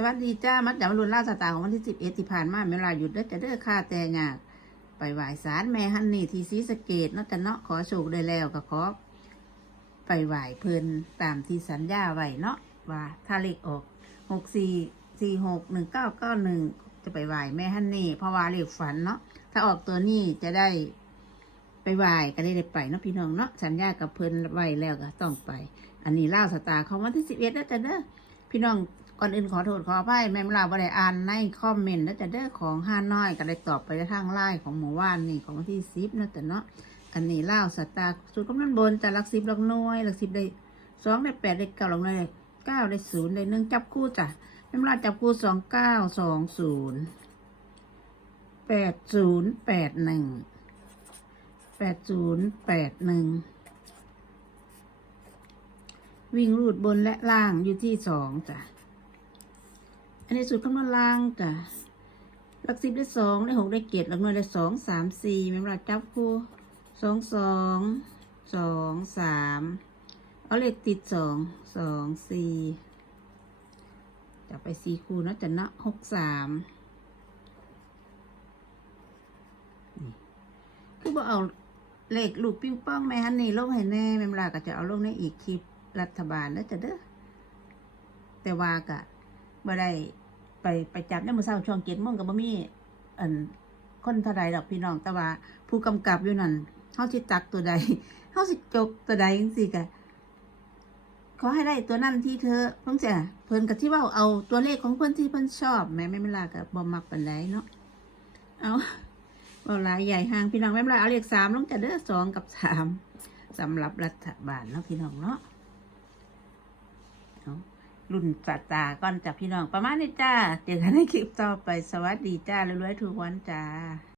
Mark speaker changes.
Speaker 1: สวัสดีจ้า มัดจับรุนล่าสตาร์ของวันที่สิบเอ็ดที่ผ่านมาเวลาหยุดแล้วจะเด้อค่าแต่ยากไปไหว้ศาลแม่ฮันนี่ทีซีสเกดเนาะจะเนาะขอโชคได้แล้วก็ขอไปไหว้เพลินตามที่สัญญาไว้เนาะว่าถ้าเลขออกหกสี่สี่หกหนึ่งเก้าเก้าหนึ่งจะไปไหว้แม่ฮันนี่เพราะว่าเลขฝันเนาะถ้าออกตัวนี้จะได้ไปไหว้ก็ได้ได้ไปเนาะพี่น้องเนาะสัญญากับเพลินไว้แล้วก็ต้องไป อันนี้เล่าสตาร์ของวันที่สิบเอ็ดแล้วจะเด้อพี่น้อง ก่อนอื่นขอโทษขออภัยแม่เวลาบ่ได้อ่านในคอมเมนต์แล้วจะเด้อของห้าน้อยก็ได้ตอบไปทางไลน์ของหมู่ว่านนี่ของวันที่สิบนะแต่เนาะอันนี้เล่าสตาร์สูตรกำนันบนแต่หลักสิบหลักน่วยหลักสิบได้สองได้แปดได้เก้าหลักหน่วยได้เก้าได้ศูนย์ได้หนึ่งจับคู่จ้ะแม่เวลาจับคู่สองเก้าสองศูนย์แปดศูนย์แปดหนึ่งแปดศูนย์แปดหนึ่งวิ่งรูดบนและล่างอยู่ที่สองจ้ะ อันนี้สูตรคำนวณล่างจ้ะหลักสิบได้สองได้หกได้เจ็ดหลักหน่วยได้สองสามสี่แม่นบ่ล่ะจับคู่สองสองสองสามเอาเลขติดสองสองสี่จะไปสี่คู่เนาะจะนะหกสามคือบ่เอาเลขลูกปิ้งป้องแม่ฮันนี่ลงให้แน่แม่นบ่ล่ะก็จะเอาลงในอีกคลิปรัฐบาลแล้วจะเด้อแต่ว่ากะ บ่ได้ไปไปจับในมือเช้าช่วงเจ็ดโมงกับบ่มีอันคนเท่าใดดอกพี่น้องแต่ว่า ผู้กำกับอยู่นั่นเฮาสิตักตัวใดเฮาสิจกตัวใดจังซี่ก็ขอให้ได้ตัวนั้นที่เธอเพิ่งจะเพิ่นก็ที่ว้าเอาตัวเลขของเพิ่อนที่เพิ่นชอบแม่แม่เวลาก็บ่มักปานใดเนาะเอาเว้าลายใหญ่ห่างพี่น้องแม่เวลาเอาเลขสามลงจะเด้อสองกับสามสำหรับรัฐบาลเนาะพี่น้องเนาะเอา รุ่นสัตตาก่อนจากพี่น้องประมาณนี้จ้าเจอกันในคลิปต่อไปสวัสดีจ้ารวยๆทุกวันจ้า